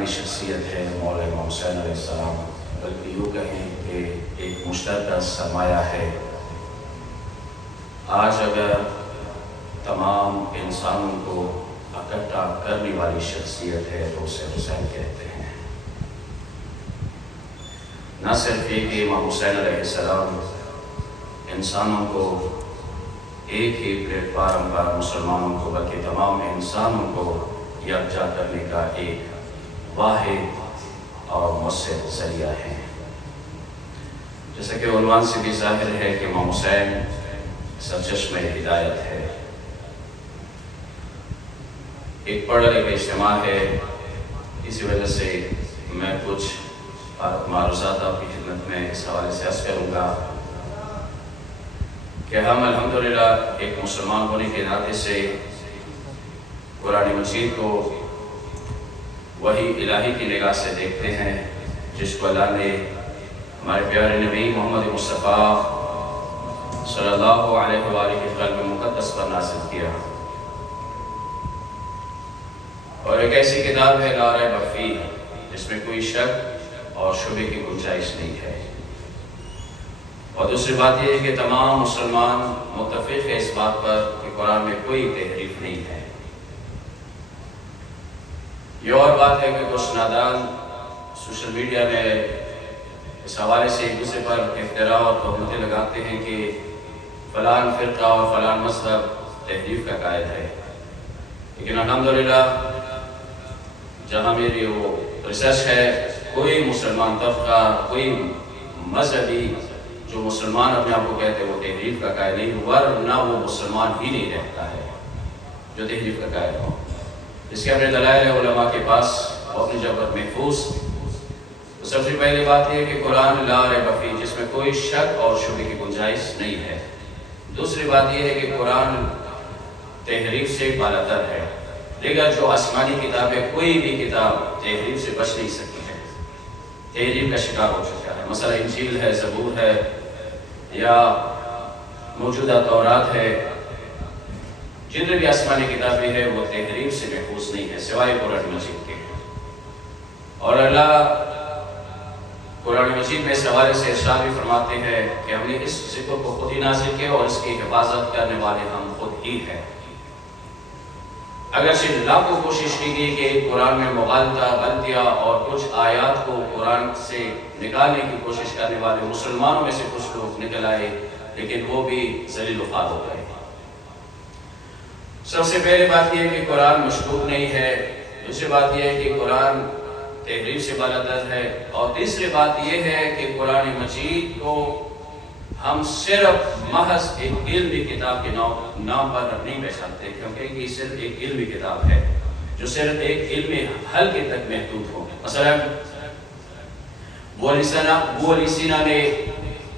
عالمی شخصیت ہے مولا امام حسین علیہ السلام، بلکہ یوں کہیں کہ ایک مشترکہ سرمایہ ہے۔ آج اگر تمام انسانوں کو اکٹھا کرنے والی شخصیت ہے تو اسے حسین کہتے ہیں۔ نہ صرف یہ کہ امام حسین علیہ السلام انسانوں کو ایک ہی پلیٹ فارم پر مسلمانوں کو بلکہ تمام انسانوں کو یکجا کرنے کا ایک واحد اور مؤثر ذریعہ ہے۔ جیسا کہ عنوان سے بھی ظاہر ہے کہ امام حسین سرچشمہ ہدایت ہے۔ ایک پڑھ لکھ اجتماع ہے، اسی وجہ سے میں کچھ معروضات آپ کی خدمت میں اس حوالے سے عرض کروں گا کہ ہم الحمدللہ ایک مسلمان ہونے کے ناطے سے قرآن مجید کو وحی الہی کی نگاہ سے دیکھتے ہیں، جس کو اللہ نے ہمارے پیارے نبی محمد مصطفیٰ صلی اللہ علیہ وآلہ کے قلب مقدس پر نازل کیا، اور ایک ایسی کتاب ہے لا ریب فیہ جس میں کوئی شک اور شبہ کی گنجائش نہیں ہے۔ اور دوسری بات یہ ہے کہ تمام مسلمان متفق ہے اس بات پر کہ قرآن میں کوئی تحریف نہیں ہے۔ یہ اور بات ہے کہ کچھ نادان سوشل میڈیا میں اس حوالے سے ایک دوسرے پر افتراء اور تہمتیں لگاتے ہیں کہ فلان فرقہ اور فلان مذہب تحریف کا قائل ہے، لیکن الحمدللہ جہاں میری وہ ریسرچ ہے، کوئی مسلمان طبقہ، کوئی مذہبی جو مسلمان اپنے آپ کو کہتے ہیں وہ تحریف کا قائل نہیں، ورنہ وہ مسلمان ہی نہیں رہتا ہے جو تحریف کا قائل ہو۔ اس کے اپنے دلائل ہے علماء کے پاس، وہ اپنی جگہ پر محفوظ۔ تو سب سے پہلی بات یہ کہ قرآن لا ریب فیہ جس میں کوئی شک اور شبہ کی گنجائش نہیں ہے۔ دوسری بات یہ ہے کہ قرآن تحریف سے بالاتر ہے، دیگر جو آسمانی کتابیں کوئی بھی کتاب تحریف سے بچ نہیں سکتی ہے، تحریف کا شکار ہو چکا ہے۔ مثلا انجیل ہے، زبور ہے، یا موجودہ تورات ہے، جتنے بھی آسمانی کتابیں ہیں وہ تحریف سے محفوظ نہیں ہے سوائے قرآن مجید کے۔ اور اللہ قرآن مجید میں اس حوالے سے ارشاد بھی فرماتے ہیں کہ ہم نے اس ذکر کو خود ہی نازل کیا اور اس کی حفاظت کرنے والے ہم خود ہی ہیں۔ اگرچہ لاکھوں کوشش کی گئی کہ قرآن میں مغالطہ، غلطیاں اور کچھ آیات کو قرآن سے نکالنے کی کوشش کرنے والے مسلمانوں میں سے کچھ لوگ نکل آئے، لیکن وہ بھی ذلیل و خوار ہو گئے۔ سب سے پہلی بات یہ ہے کہ قرآن مشکوک نہیں ہے، دوسری بات یہ ہے کہ قرآن تحریف سے بالاتر ہے، اور تیسری بات یہ ہے کہ قرآن مجید کو ہم صرف محض ایک علمی کتاب کے نام پر نہیں پہچانتے، کیونکہ یہ صرف ایک علمی کتاب ہے جو صرف ایک علمی حل کے تک محدود ہو۔ مثلا ابو علی سینا نے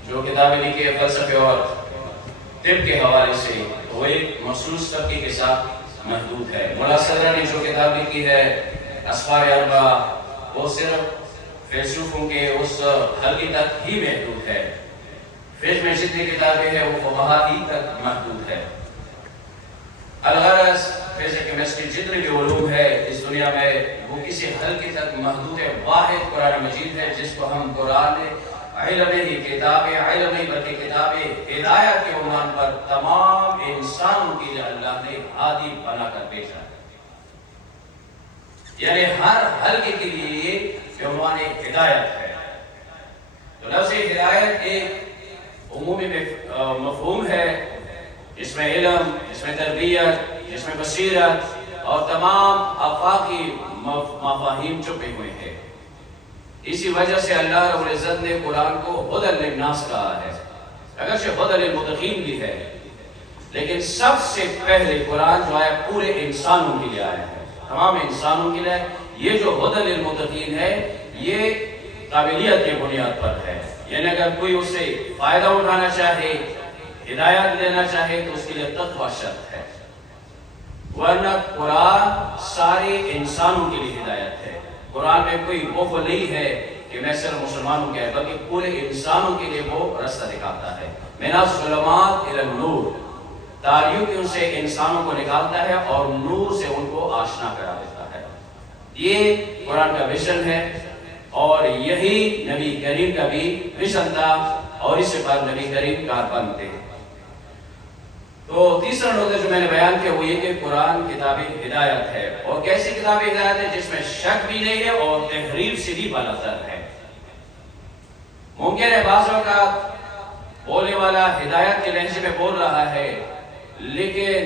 جو کتابیں لکھی ہے فلسفے اور طب کے حوالے سے، وہ ایک مخصوص طبقے کے ساتھ محدود ہے۔ مولا صدرہ نے جو کتاب لکھی ہے اسفار اربع، وہ صرف فیلسوفوں کے اس حلقے تک ہی محدود ہے۔ فقہ میں جتنی کتابیں ہیں وہ فقہا ہی تک محدود ہے۔ الغرض فزکس، کیمسٹری، جتنے بھی علوم ہے اس دنیا میں وہ کسی حلقے تک محدود ہے۔ واحد قرآن مجید ہے جس کو ہم قرآن علم ہی کتاب علم ہی بلکہ کتاب ہدایت کے عنوان پر تمام انسانوں کے لیے اللہ نے ہادی بنا کر بھیجا ہے، یعنی ہر حلقے کے لیے یہ عنوان ہدایت ہے۔ تو لفظ ہدایت ایک عمومی مفہوم ہے جس میں علم، جس میں تربیت، جس میں بصیرت اور تمام آفاقی مفاہیم چھپے ہوئے ہیں۔ اسی وجہ سے اللہ رب العزت نے قرآن کو ہدی للناس کہا ہے، اگرچہ ہدی للمتقین بھی ہے، لیکن سب سے پہلے قرآن جو ہے پورے انسانوں کے لیے آیا ہے، تمام انسانوں کے لیے۔ یہ جو ہدی للمتقین ہے یہ قابلیت کی بنیاد پر ہے، یعنی اگر کوئی اس سے فائدہ اٹھانا چاہے، ہدایت لینا چاہے تو اس کے لیے تقوی شرط ہے، ورنہ قرآن سارے انسانوں کے لیے ہدایت ہے۔ قرآن میں کوئی بخل نہیں ہے کہ میں صرف مسلمانوں کے ہے، بلکہ پورے انسانوں کے لیے وہ رستہ دکھاتا ہے۔ من الظلمات الی النور، تاریکیوں سے انسانوں کو نکالتا ہے اور نور سے ان کو آشنا کرا دیتا ہے۔ یہ قرآن کا ویژن ہے اور یہی نبی کریم کا بھی ویژن تھا اور اس پر نبی کریم کاربند تھے۔ تو تیسرا نقطہ جو میں نے بیان کیا وہ یہ کہ قرآن کتاب ہدایت ہے، اور کیسی کتاب ہدایت ہے جس میں شک بھی نہیں ہے اور تحریف سے بھی بالاتر ہے۔ ممکن ہے بعض اوقات بولنے والا ہدایت کے لہجے میں بول رہا ہے لیکن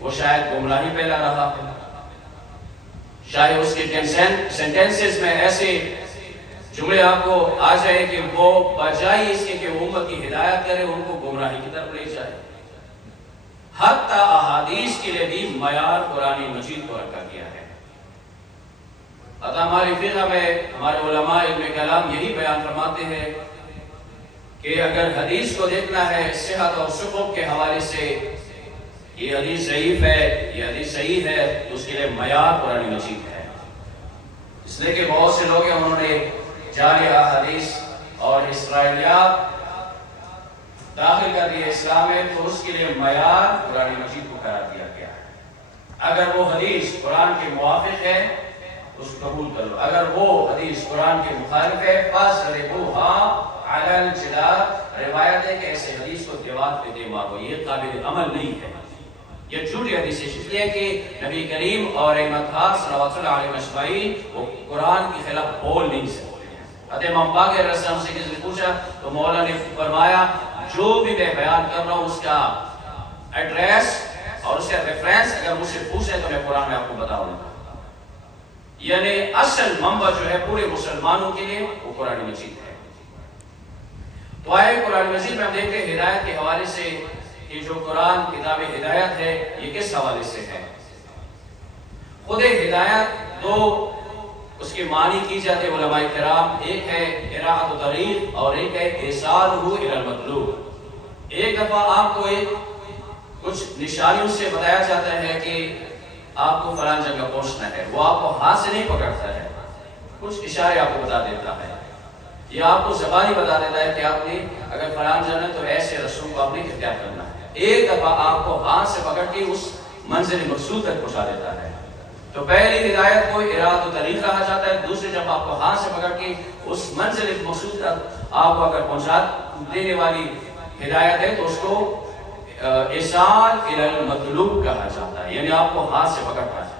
وہ شاید گمراہی پھیلا رہا ہے، شاید اس کے سینٹینسز میں ایسے جملے آپ کو آ جائے کہ وہ بجائے اس کے کہ امت کی ہدایت کرے ان کو گمراہی کی طرف لے جائے۔ حتی احادیث کے لیے بھی معیار قرآن مجید کو رکھا گیا ہے۔ ہماری فقہ میں ہمارے علماء علم کلام یہی بیان فرماتے ہیں کہ اگر حدیث کو دیکھنا ہے صحت اور ثبوت کے حوالے سے یہ حدیث ضعیف ہے یہ حدیث صحیح ہے تو اس کے لیے معیار قرآن مجید ہے۔ اس لیے کہ بہت سے لوگ ہیں انہوں نے جعلی احادیث اور اسرائیلیات داخل کر دیا اسلام میں، تو اس کے لیے معیار قرآن مجید کو قرار دیا گیا ہے۔ اگر وہ حدیث قرآن کے موافق ہے اس کو قبول کر لو، اگر وہ حدیث قرآن کے مخالف ہے فَاسْرِبُوهَا عَلَى الْجِدَارِ، روایت ہے کہ ایسے حدیث کو دیوار پہ دے مارو، یہ قابل عمل نہیں ہے، یہ جھوٹی حدیث ہے۔ اس لیے کہ نبی کریم اور اطہار صلوات اللہ علیہ اجمعین وہ قرآن کے خلاف بول نہیں سکتے۔ امام باقر علیہ السلام سے کسی نے پوچھا تو مولا نے فرمایا جو بھی میں بیان کر رہا ہوں اس کا ایڈریس اور اس کا ریفرنس اگر مجھ سے پوچھے تو میں قرآن میں آپ کو بتاؤں گا۔ یعنی اصل منبع جو ہے پورے مسلمانوں کے لیے وہ قرآن مجید ہے۔ تو آئے قرآن مجید میں ہم دیکھتے ہیں ہدایت کے حوالے سے کہ جو قرآن کتاب ہدایت ہے یہ کس حوالے سے ہے۔ خود ہدایت دو اس کے معنی کی جاتے علماء کرام، ایک ہے اراحۃ طریق اور ایک ہے ایصالہ الی المطلوب۔ ایک دفعہ آپ کو کچھ نشانیوں سے بتایا جاتا ہے کہ آپ کو فلان جگہ پہنچنا ہے، وہ آپ کو ہاتھ سے نہیں پکڑتا ہے، کچھ اشارے آپ کو بتا دیتا ہے، یا آپ کو زبانی بتا دیتا ہے کہ آپ نے اگر فلان جانا ہے تو ایسے رسوم کو آپ نے اختیار کرنا ہے۔ ایک دفعہ آپ کو ہاتھ سے پکڑ کے اس منزل مقصود تک پہنچا دیتا ہے۔ تو پہلی ہدایت کو ارادہ و طریق کہا جاتا ہے، دوسری جب آپ کو ہاتھ سے پکڑ کے اس منزل مقصود تک آپ کو اگر پہنچا دینے والی ہدایت ہے تو اس کو ایصال الی المطلوب کہا جاتا ہے، یعنی آپ کو ہاتھ سے پکڑتا ہے۔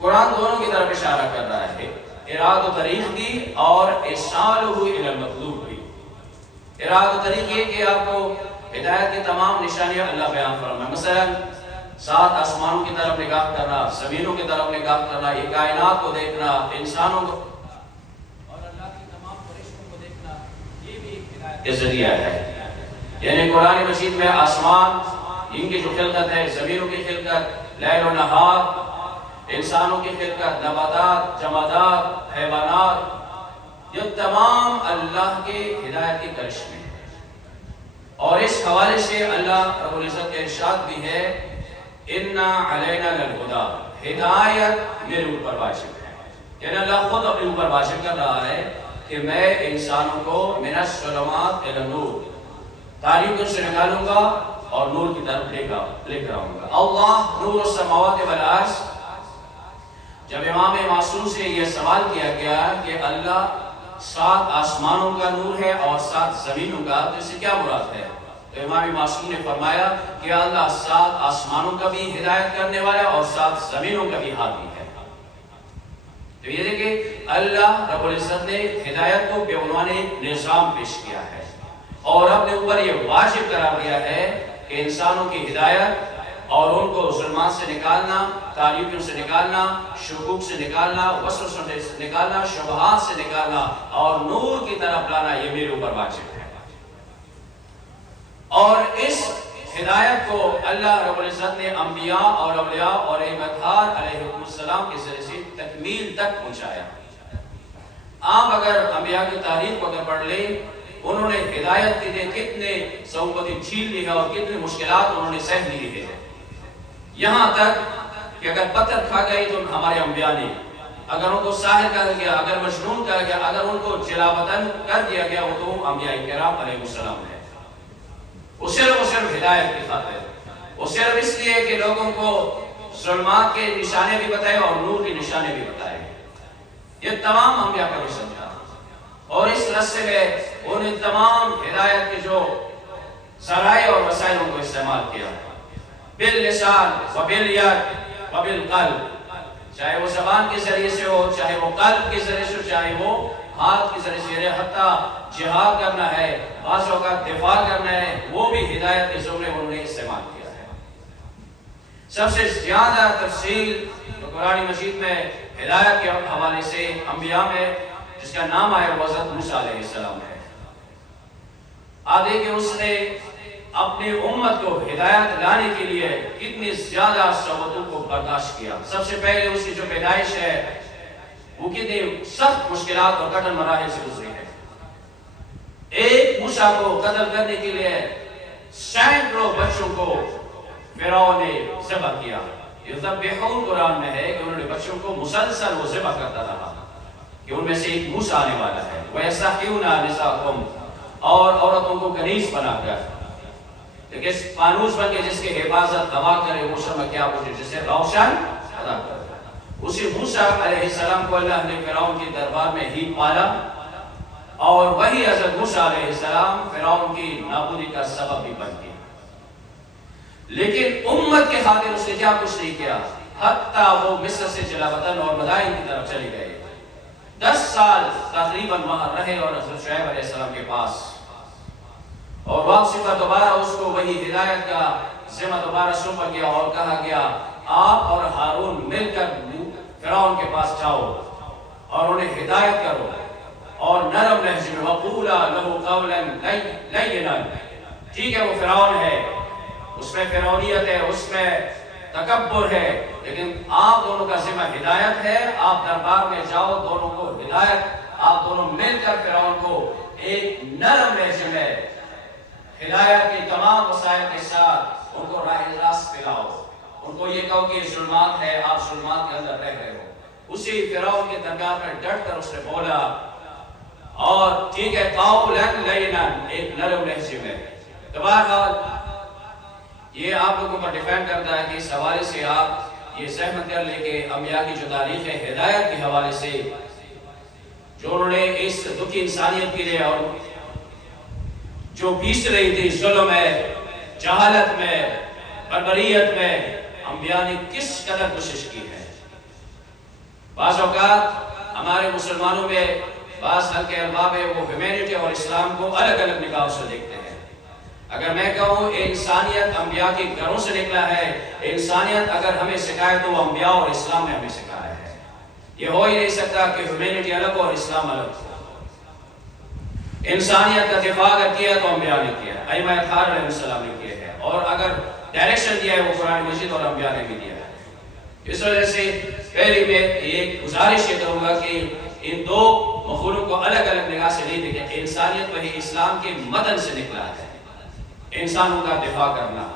قرآن دونوں کی طرف اشارہ کر رہا ہے، ارادہ و طریق بھی اور ایصالہ الی المطلوب بھی۔ ارادہ و طریق یہ کہ آپ کو ہدایت کی تمام نشانیاں اللہ بیان فرمائے، مثلا 7 آسمانوں کی طرف نگاہ کرنا، زمینوں کی طرف نگاہ کرنا، یہ کائنات کو دیکھنا، انسانوں کو اور اللہ کی تمام فرشتوں کو دیکھنا، یہ بھی ہدایت کا ذریعہ ہے۔ یعنی قرآن مجید میں آسمان ان کی جو خلقت ہے، زمینوں کی خلقت، لیل و نہار، انسانوں کی خلقت، نباتات، جمادات، حیوانات، یہ تمام اللہ کے ہدایت کی کرشمے ہیں۔ اور اس حوالے سے اللہ رب العزت کے ارشاد بھی ہے اِنَّا عَلَيْنَا لَلْهُدَىٰ، ہدایت میرے اوپر واجب ہے۔ یعنی اللہ خود اپنے اوپر واجب کر رہا ہے کہ میں انسانوں کو مِنَ الظُّلُمَاتِ إِلَى النُّورِ، تاریکیوں سے نکالوں گا اور نور کی طرف لے کر آؤں گا۔ اللہ نور السماوات والارض، جب امام معصوم سے یہ سوال کیا گیا کہ اللہ 7 آسمانوں کا نور ہے اور 7 زمینوں کا، تو اس سے کیا مراد ہے؟ تو امام معصوم نے فرمایا کہ اللہ 7 آسمانوں کا بھی ہدایت کرنے والا اور 7 زمینوں کا بھی ہادی ہے۔ تو یہ دیکھیں اللہ رب العزت نے ہدایت کو بے عنوان نظام پیش کیا ہے اور اپنے اوپر یہ واجب قرار دیا ہے کہ انسانوں کی ہدایت اور ان کو ظلمات سے نکالنا، تاریکیوں سے نکالنا، شکوک سے نکالنا، وسوسوں سے نکالنا، شبہات سے نکالنا اور نور کی طرف لانا، یہ میرے اوپر واجب ہے۔ اور اس ہدایت کو اللہ رب العزت نے انبیاء اور اولیاء اور اطہار علیہ السلام کے ذریعے سے تکمیل تک پہنچایا۔ آپ اگر انبیاء کی تاریخ کو اگر پڑھ لیں، انہوں نے ہدایت کے لیے کتنے صعوبتیں جھیل لی ہے اور کتنے مشکلات انہوں نے سہ لی ہے، یہاں تک کہ اگر پتھر کھا گئی تو ہمارے انبیاء نے، اگر ان کو ساحر کہا گیا، اگر مجنون کہا گیا، اگر ان کو جلا وطن کر دیا گیا، وہ تو انبیاء کرام علیہ السلام ہے۔ وہ صرف ہدایت کی خاطر، وہ صرف اس لیے کہ لوگوں کو ظلمات کے نشانے بھی بتائے اور نور کے نشانے بھی بتائے. یہ تمام انبیاء کا مشن تھا اور اس رستے میں انہیں تمام ہدایت کے جو ذرائع اور وسائلوں کو استعمال کیا باللسان و بالید و بالقلب. چاہے وہ زبان کے ذریعے سے ہو, چاہے وہ قلب کے ذریعے سے ہو, چاہے وہ ہاتھ کے ذریعے سے, حتیٰ جہاد کرنا ہے, بعض اوقات دفاع کرنا ہے, وہ بھی ہدایت کے ذریعے انہوں نے استعمال کیا ہے. سب سے زیادہ تفصیل جو قرآن مجید میں ہدایت کے حوالے سے انبیاء میں جس کا نام آیا وہ حضرت موسیٰ علیہ السلام ہے. آپ دیکھیں اس نے اپنی امت کو ہدایت لانے کے لیے کتنی زیادہ صعوبتوں کو برداشت کیا. سب سے پہلے اس کی جو پیدائش ہے وہ کتنی سخت مشکلات اور کٹھن مراحل سے گزری ہے. ایک موسیٰ کو قتل کرنے کے لیے سینکڑوں بچوں کو فرعون نے ذبح کیا. یذبحون قرآن میں ہے کہ انہوں نے بچوں کو مسلسل وہ ذبح کرتا رہا کہ ان میں سے ایک موسیٰ آنے والا ہے. وَيَسْتَحْيُونَ نِسَاءَكُمْ, اور عورتوں کو کنیز بنا کر, لیکن فانوس بن کے جس کی حفاظت ہوا کرے وہ شمع کیا بوجھے جسے روشن ادا کرے. اسی موسیٰ علیہ السلام کو اللہ نے فرعون کے دربار میں ہی پالا اور وہی حضرت موسیٰ علیہ السلام فرعون کی نابودی کا سبب بھی بن گئے. لیکن امت کے خاطر اس نے کیا کچھ نہیں کیا, حتیٰ وہ مصر سے جلا وطن اور مدائن کی طرف چلے گئے. 10 سال تقریباً وہاں رہے اور حضرت شعیب علیہ السلام کے پاس, اور واپسی پر دوبارہ اس کو وہی ہدایت کا ذمہ دوبارہ سونپا گیا اور کہا گیا آپ اور ہارون مل کر فرعون کے پاس جاؤ اور انہیں ہدایت کرو اور نرم لہجے میں وَقُولَا لَهُ قَوْلًا لَيِّنًا. ٹھیک ہے وہ فرعون ہے, اس میں فرعونیت ہے, اس میں تکبر ہے, لیکن آپ دونوں کا ذمہ ہدایت ہے. آپ دربار میں جاؤ, دونوں کو ہدایت, آپ دونوں مل کر فرعون کو ایک نرم لہجے میں ہدایت کی تمام وسائل کے ساتھ ان کو راہ راست پلاؤ. ان کو یہ کہو کہ ظلمات ہے, آپ ظلمات کے اندر رہ رہے ہو. اسی فرعون کے دربار میں ڈٹ کر اس نے بولا, اور ٹھیک ہے قولاً لینا, ایک نرم لہجے میں. تو بہرحال یہ آپ لوگوں پر ڈیپینڈ کرتا ہے کہ اس حوالے سے آپ یہ سہمت کر لیں کہ انبیاء کی جو تاریخ ہے ہدایت کے حوالے سے جو انہوں نے اس دکھی انسانیت کے لیے اور جو پیس رہی تھی ظلم میں, جہالت میں, بربریت میں, انبیاء نے کس قدر کوشش کی ہے. بعض اوقات ہمارے مسلمانوں میں بعض ہلکے ارباب ہے وہ ہیومینٹی اور اسلام کو الگ الگ نگاہوں سے دیکھتے ہیں. اگر میں کہوں انسانیت انبیاء کے گھروں سے نکلا ہے, انسانیت اگر ہمیں سکھائے تو وہ انبیاء اور اسلام نے ہمیں سکھایا ہے. یہ ہو ہی نہیں سکتا کہ ہیومینٹی الگ ہو اور اسلام الگ ہو. انسانیت کا دفاع اگر کیا تو انبیاء نے کیا ہے, ائمہ اطہار علیہ السلام نے کیا ہے, اور اگر ڈائریکشن دیا ہے وہ قرآن مجید اور انبیاء نے بھی دیا ہے. اس وجہ سے پہلی میں ایک گزارش یہ کروں گا کہ ان دو مخلوق کو الگ الگ نگاہ سے نہیں دیکھیں. انسانیت وہی اسلام کے متن سے نکلا ہے, انسانوں کا دفاع کرنا.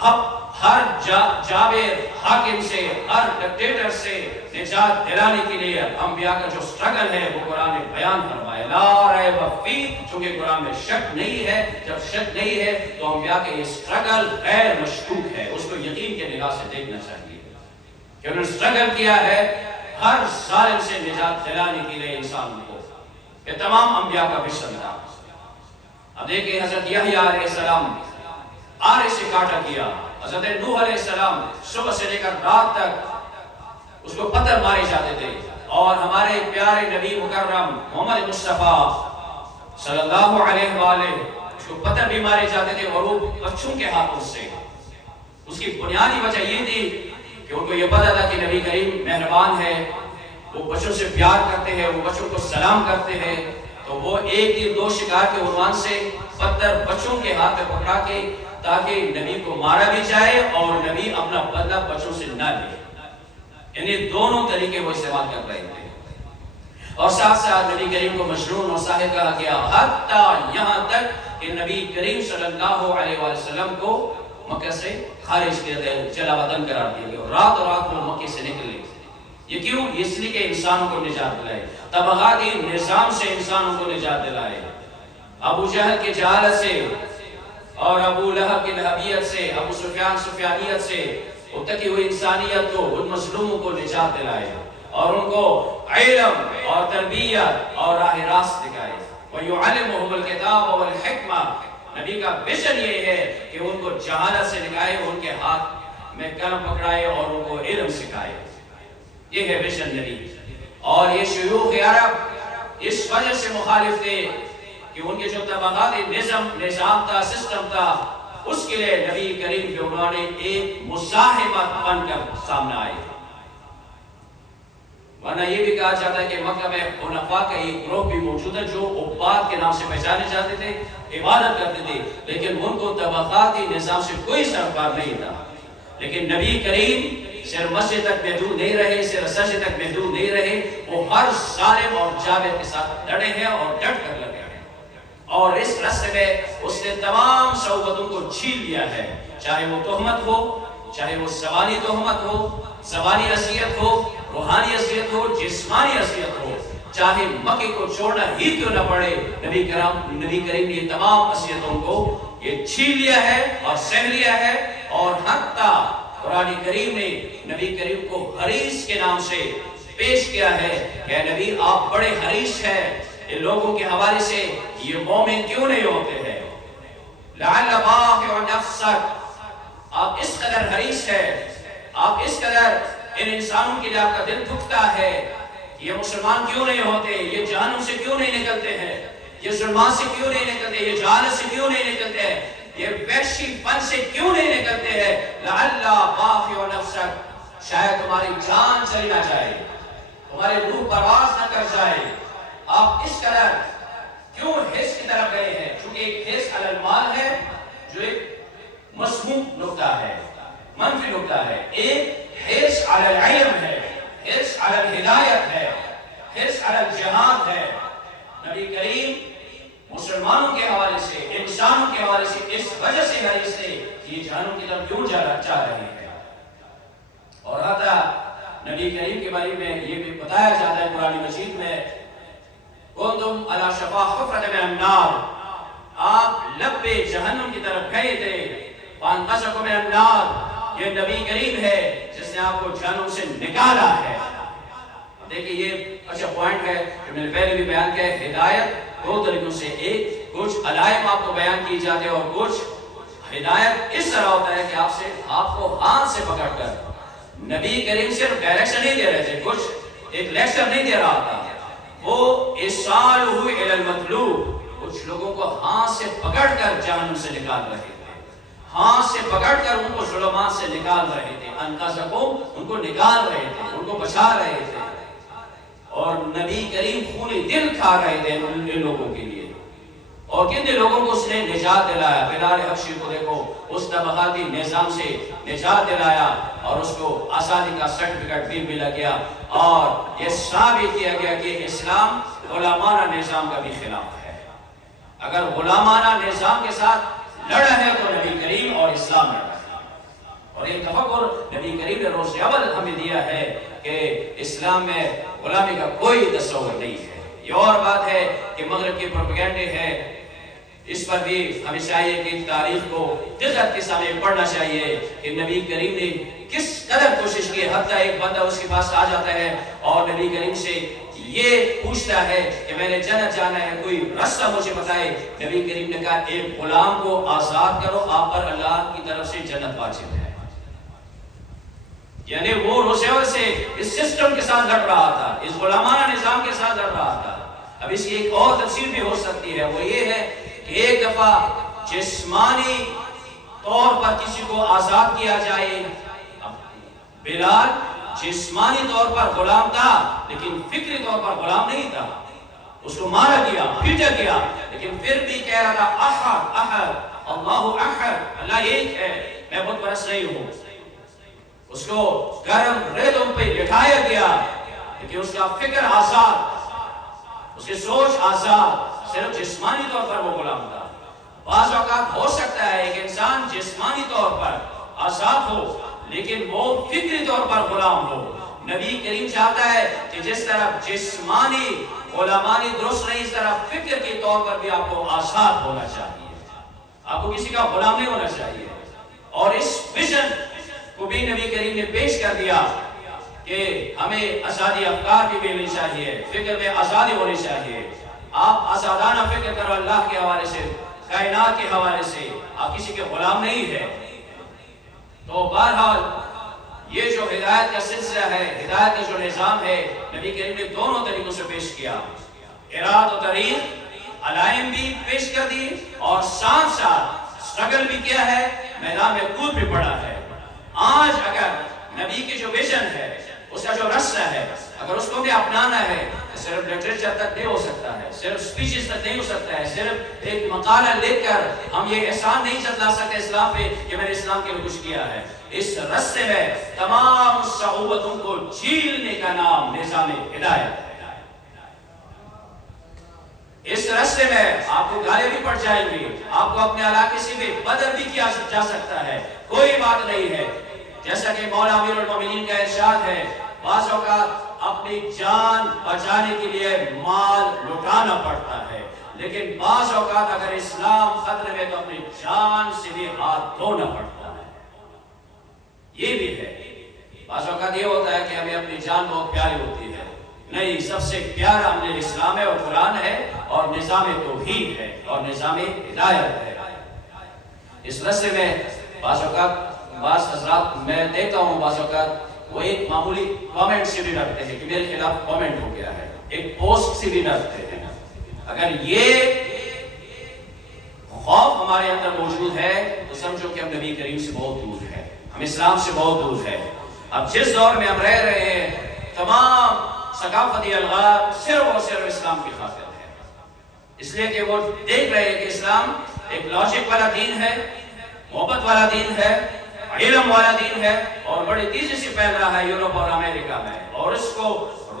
اب ہر جابر حاکم سے, ہر ڈکٹیٹر سے نجات دلانے کے لیے انبیاء کا جو سٹرگل ہے وہ قرآن نے بیان فرمایا. لا ریب فیہ, چونکہ قرآن میں شک نہیں ہے. جب شک نہیں ہے تو انبیاء کا یہ سٹرگل غیر مشکوک ہے, اس کو یقین کے نگاہ سے دیکھنا چاہیے کہ انہوں نے سٹرگل کیا ہے ہر ظالم سے نجات دلانے کے لیے انسان کو. یہ تمام انبیاء کا مشن تھا. اب دیکھیں حضرت یحییٰ علیہ السلام آرے سے کاٹا گیا. حضرت نوح علیہ السلام صبح سے لے کر رات تک اس کو پتھر مارے جاتے تھے, اور ہمارے پیارے نبی مکرم محمد مصطفیٰ صلی اللہ علیہ وآلہ اس کو پتھر بھی مارے جاتے تھے, اور وہ بچوں کے ہاتھوں سے. اس کی بنیادی وجہ یہ تھی کہ ان کو یہ پتا تھا کہ نبی کریم مہربان ہے, وہ بچوں سے پیار کرتے ہیں, وہ بچوں کو سلام کرتے ہیں. تو وہ ایک یا دو شکار کے عنوان سے پتھر بچوں کے ہاتھ میں پکڑا کے تاکہ نبی کو مارا بھی جائے اور نبی اپنا بدلہ بچوں سے نہ لے. یعنی دونوں طریقے وہ استعمال کر رہے تھے. اور ساتھ ساتھ نبی کریم کو مجنون اور ساحر کہا گیا, حتیٰ یہاں تک کہ نبی کریم صلی اللہ علیہ وسلم کو مکہ سے خارج کیا گیا, جلا وطن قرار دیا گیا. رات رات وہ مکے سے نکلے. یہ کیوں؟ اس لیے کہ انسانوں کو نجات دلائے, طبقاتی نظام سے انسانوں کو نجات دلائے. ابو جہل کے جہالت سے اور ابو لہب کی لہبیت سے, ابو سفیان سفیانیت سے, اتکی ہوئی انسانیت کو، ان مظلوموں کو نجات دلائے اور ان کو علم اور تربیت اور راہ راست دکھائے. وَيُعَلِّمُهُمُ الْكِتَابَ وَالْحِکْمَةَ، نبی کا ویژن یہ ہے کہ ان کو جہالت سے نکالے، ان کے ہاتھ میں قلم پکڑائے اور ان کو علم سکھائے. یہ ہے ویژن نبی. اور یہ شیوخ عرب اس وجہ سے مخالف تھے کہ ان کے جو طبقاتی نظام تھا، سسٹم تھا، اس کے لیے نبی کریم کے انہوں نے ایک مزاحمت بن کر سامنے آئے. ورنہ یہ بھی کہا جاتا ہے کہ مکہ میں حنفاء کا ایک گروہ بھی موجود ہے جو عباد کے نام سے پہچانے جاتے تھے، عبادت کرتے تھے، لیکن ان کو طبقاتی نظام سے کوئی سروکار نہیں تھا. لیکن نبی کریم صرف مسجد تک محدود نہیں رہے، صرف سجدے تک محدود نہیں رہے، وہ ہر ظالم اور جابر کے ساتھ لڑے ہیں اور ڈٹ کر لڑے ہیں. اور اس راستے میں اس نے تمام صعوبتوں کو جھیل لیا ہے، چاہے وہ تہمت ہو، چاہے وہ زبانی تہمت ہو، زبانی اذیت ہو، روحانی اذیت ہو، جسمانی اذیت ہو، چاہے مکے کو چھوڑنا ہی کیوں نہ پڑے. نبی کریم نے تمام اذیتوں کو یہ چھیل لیا ہے اور سہ لیا ہے. اور حتیٰ قرآن کریم نے نبی کریم کو حریص کے نام سے پیش کیا ہے کہ نبی آپ بڑے حریص ہیں ان لوگوں کے حوالے سے، یہ مومن کیوں نہیں ہوتے ہیں. لعل باخع نفسک، آپ اس قدر حریص ہیں، آپ اس قدر ان انسانوں کے لیے آپ کا دل دکھتا ہے، یہ مسلمان کیوں نہیں ہوتے، یہ جہنم سے کیوں نہیں نکلتے ہیں، یہ ظلمات سے کیوں نہیں نکلتے، یہ جہالت سے کیوں نہیں نکلتے ہیں، یہ وحشی پن سے کیوں نہیں نکلتے ہیں. لعل باخع نفسک، شاید تمہاری جان چلی نہ جائے، تمہاری روح پرواز نہ کر جائے. آپ اس قدر کیوں حرص کی طرف گئے ہیں؟ چونکہ ایک حرص علی المال ہے جو ایک مسموم نکتہ ہے، منفی نکتہ ہے. ایک حرص علی العلم ہے، حرص علی الہدایت ہے، حرص علی الجہاد ہے. نبی کریم مسلمانوں کے حوالے سے، انسانوں کے حوالے سے اس وجہ سے حریص تھے کہ یہ جہنم کی طرف کیوں جا رہے ہیں. اور حتیٰ نبی کریم کے بارے میں یہ بھی بتایا جاتا ہے قرآن مجید میں، کنتم علی شفا حفرۃ من النار، آپ لب جہنم کی طرف گئے تھے. فانقذکم من النار، یہ نبی کریم ہے جس نے آپ کو جہنم سے نکالا ہے. دیکھیں یہ اچھا پوائنٹ ہے جو میں نے پہلے بھی بیان کیا ہے. ہدایت دو طریقوں سے، ایک کچھ علائم آپ کو بیان کی جاتے ہیں، اور کچھ ہدایت اس طرح ہوتا ہے کہ آپ کو ہاتھ سے پکڑ کر. نبی کریم صرف ڈائریکشن نہیں دے رہے تھے، کچھ ایک لیکچر نہیں دے رہا تھا، وہ ارسال ہوئی الی المطلوب، کچھ لوگوں کو ہاتھ سے پکڑ کر جہنم سے نکال رہے تھے، ہاتھ سے پکڑ کر ان کو ظلمات سے نکال رہے تھے. انقذکم، ان کو نکال رہے تھے، ان کو بچا رہے تھے. اور نبی کریم خونی دل کھا رہے تھے ان لوگوں کے لیے. اور کتنے لوگوں کو اس نے نجات دلایا. بلال حبشی کو دیکھو، اس طبقاتی نظام سے نجات دلایا اور اس کو آزادی کا سرٹیفکیٹ بھی ملا گیا. اور یہ ثابت کیا گیا کہ اسلام غلامانہ نظام کا بھی خلاف ہے. اگر غلامانہ نظام کے ساتھ لڑا ہے تو نبی کریم اور اسلام لڑا ہے. اور یہ تفکر نبی کریم نے روز اول ہمیں دیا ہے کہ اسلام میں غلامی کا کوئی تصور نہیں ہے. یہ اور بات ہے کہ مغرب کی پروپیگنڈے ہے، اس پر بھی ہمیں چاہیے کہ تاریخ کو دقت کے سامنے پڑھنا چاہیے کہ نبی کریم نے کس قدر کوشش کی. حتیٰ ایک بندہ اس کے پاس آ جاتا ہے اور نبی کریم سے یہ پوچھتا ہے کہ میں نے جنت جانا ہے، کوئی راستہ مجھے بتائے. نبی کریم نے کہا ایک غلام کو آزاد کرو، آپ پر اللہ کی طرف سے جنت واجب ہے. یعنی وہ روزیول سے اس سسٹم کے ساتھ لڑ رہا تھا، اس غلامانہ نظام کے ساتھ لڑ رہا تھا. اب اس کی ایک اور تفسیر بھی ہو سکتی ہے، وہ یہ ہے کہ ایک دفعہ جسمانی طور پر کسی کو آزاد کیا جائے. بلال جسمانی طور پر غلام تھا لیکن فکری طور پر غلام نہیں تھا. اس کو مارا گیا، پیٹا گیا، لیکن پھر بھی کہہ رہا تھا احد احد اللہ احد، اللہ ایک ہے، میں بت پرست نہیں ہوں. اس کو گرم ریتوں پہ لٹایا گیا لیکن اس کا فکر آزاد، اس کی سوچ آزاد. صرف جسمانی طور پر وہ غلام تھا. بعض اوقات ہو سکتا ہے کہ انسان جسمانی طور پر آزاد ہو لیکن وہ فکری طور پر غلام ہو. نبی کریم چاہتا ہے کہ جس طرح جسمانی غلامانی درست نہیں، اس طرح فکر کے طور پر بھی آپ کو آزاد ہونا چاہیے، آپ کو کسی کا غلام نہیں ہونا چاہیے. اور اس ویژن کو بھی نبی کریم نے پیش کر دیا کہ ہمیں آزادی افکار بھی ملنی چاہیے، فکر میں آزادی ہونی چاہیے. آپ آزادانہ فکر کرو اللہ کے حوالے سے، کائنات کے حوالے سے، آپ کسی کے غلام نہیں ہے. تو بہرحال یہ جو ہدایت کا سلسلہ ہے، ہدایت کا جو نظام ہے، نبی کریم نے دونوں طریقوں سے پیش کیا. اراد و طریق علائم بھی پیش کر دی اور ساتھ ساتھ سٹرگل بھی کیا ہے، میدان میں کود بھی پڑا ہے. آج اگر نبی کی جو ویژن ہے، اس کا جو رسہ ہے، اگر اس کو بھی اپنانا ہے تو صرف لٹریچر تک نہیں ہو سکتا ہے، صرف سپیچز تک نہیں ہو سکتا ہے، صرف ایک مقالہ لکھ کر ہم یہ احسان نہیں جتلا سکتے اسلام پہ کہ میں نے اسلام کے لیے کچھ کیا ہے. اس رستے میں تمام صعوبتوں کو جھیلنے کا نام نظام ہدایت ہے. اس رستے میں آپ کو گالے بھی پڑ جائیں گے، آپ کو اپنے علاقے سے بھی بدل بھی کیا جا سکتا ہے، کوئی بات نہیں ہے. جیسا کہ مولا امیر المومنین کا ارشاد ہے، بعض اوقات اپنی جان بچانے کے لیے مال لٹانا پڑتا ہے، لیکن بعض اوقات اگر اسلام خطرے میں تو اپنی جان سے بھی ہاتھ دھونا پڑتا ہے. یہ بھی ہے. بعض اوقات یہ ہوتا ہے کہ ہمیں اپنی جان بہت پیاری ہوتی ہے، نہیں، سب سے پیارا ہم نے اسلام ہے اور قرآن ہے اور نظام توحید ہے اور نظام ہدایت ہے. اس رستے میں بعض اوقات بعض حضرات میں دیکھتا ہوں، بعض اوقات وہ ایک معمولی کامنٹ سے بھی ڈرتے ہیں کہ میرے خلاف کامنٹ ہو گیا ہے، ایک پوسٹ سے بھی ڈرتے ہیں. اگر یہ خوف ہمارے اندر موجود ہے تو سمجھو کہ ہم نبی کریم سے بہت دور ہے، ہم اسلام سے بہت دور ہے. اب جس دور میں ہم رہ رہے ہیں، تمام ثقافتی الغاز صرف اور صرف اسلام کی خاطر ہے، اس لیے کہ وہ دیکھ رہے ہیں کہ اسلام ایک لاجک والا دین ہے، محبت والا دین ہے، علم والا دین ہے اور بڑی تیزی سے پھیل رہا ہے یورپ اور امریکہ میں. اور اس کو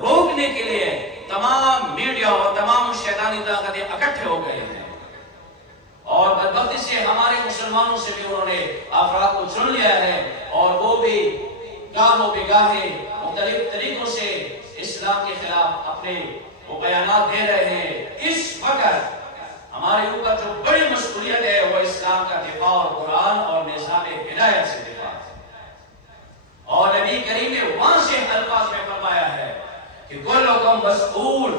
روکنے کے لیے تمام میڈیا اور تمام شیطانی طاقتیں اکٹھے ہو گئے ہیں. اور بدبختی سے ہمارے مسلمانوں سے بھی انہوں نے افراد کو چن لیا ہے اور وہ بھی گاہ و بگاہے مختلف طریقوں سے اسلام کے خلاف اپنے وہ بیانات دے رہے ہیں. اس وقت ہمارے اوپر جو بڑی مسئولیت ہے وہ اسلام کا دفاع اور قرآن اور نظام ہدایت سے دفاع ہے. اور نبی کریم نے واضح الفاظ میں فرمایا ہے کہ کلکم مسئول،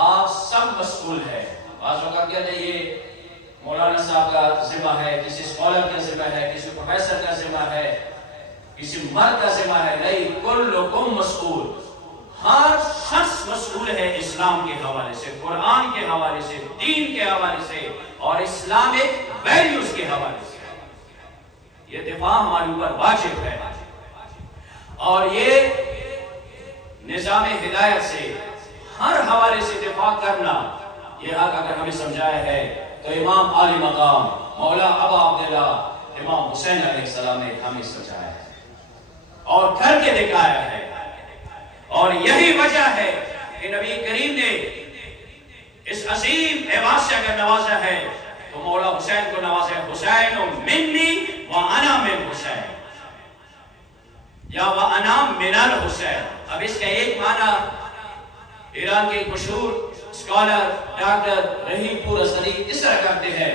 آپ سب مسئول ہیں. بعض اوقات کہتے ہیں یہ مولانا صاحب کا ذمہ ہے، کسی اسکالر کا ذمہ ہے، کسی پروفیسر کا ذمہ ہے، کسی مرد کا ذمہ ہے. نہیں، کلکم مسئول، ہر شخص مسئول ہے اسلام کے حوالے سے، قرآن کے حوالے سے، دین کے حوالے سے اور اسلامک ویلیوز کے حوالے سے. یہ دفاع ہمارے اوپر واجب ہے اور یہ نظام ہدایت سے ہر حوالے سے دفاع کرنا یہ حق اگر ہمیں سمجھایا ہے تو امام عالی مقام مولا ابا عبداللہ امام حسین علیہ السلام نے ہمیں سمجھایا ہے اور کر کے دکھایا ہے. اور یہی وجہ ہے کہ نبی کریم نے اس عظیم اعزاز سے اگر نوازا ہے تو مولا حسین کو نوازا ہے. حسین منی وانا من حسین یا وانا من الحسین. اب اس کا ایک معنی ایران کے مشہور اسکالر ڈاکٹر رحیم پور ازہری اس طرح کرتے ہیں.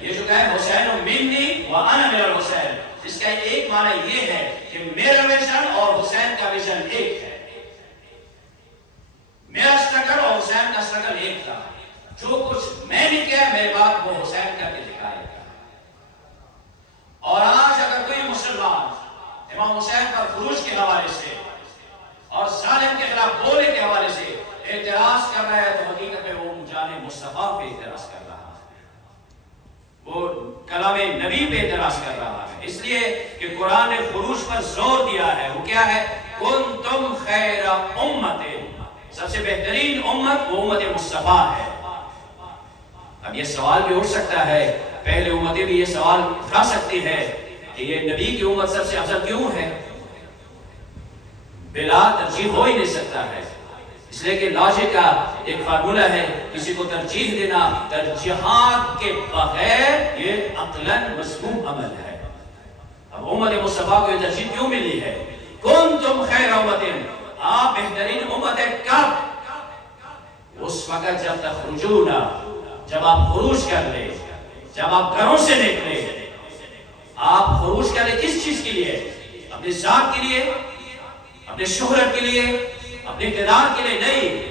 یہ جو کہا ہے حسین منی وانا من الحسین، اس کا ایک معنی یہ ہے کہ میرا ویژن اور حسین کا ویژن ایک ہے. میرا سٹرگل اور حسین کا سٹرگل ایک تھا. جو کچھ میں نے کیا میرے بات وہ حسین کر کے دکھائے گا. اور آج اگر کوئی مسلمان امام حسین پر خروج کے حوالے سے اور ظالم کے خلاف بولنے کے حوالے سے اعتراض کر رہا ہے تو حقیقت میں وہ جانب مصطفیٰ پہ اعتراض کر رہا ہے، وہ کلام نبی پہ اعتراض کر رہا ہے. اس لیے کہ قرآن نے خروج پر زور دیا ہے. وہ کیا ہے؟ کنتم خیر امت، سب سے بہترین امت وہ امت مصطفیٰ ہے. اب یہ سوال بھی اٹھ سکتا ہے، پہلے امتیں بھی یہ سوال اٹھا سکتی ہے کہ یہ نبی کی امت سب سے افضل کیوں ہے؟ بلا ترجیح ہو ہی نہیں سکتا ہے. اس لیے کہ لاجک کا ایک فارمولہ ہے، کسی کو ترجیح دینا ترجیحات کے بغیر یہ عقلاً مذموم عمل ہے. اب امت مصطفیٰ کو یہ ترجیح کیوں ملی ہے؟ کنتم خیر امت، آپ بہترین امت ہے. کب؟ اس وقت جب تخرجون، جب آپ خروج کر لے، جب آپ گھروں سے نکلے، آپ خروج کریں کس چیز کے لیے؟ اپنے ذات کے لیے، اپنے شہرت کے لیے، اپنے اقتدار کے لیے نہیں،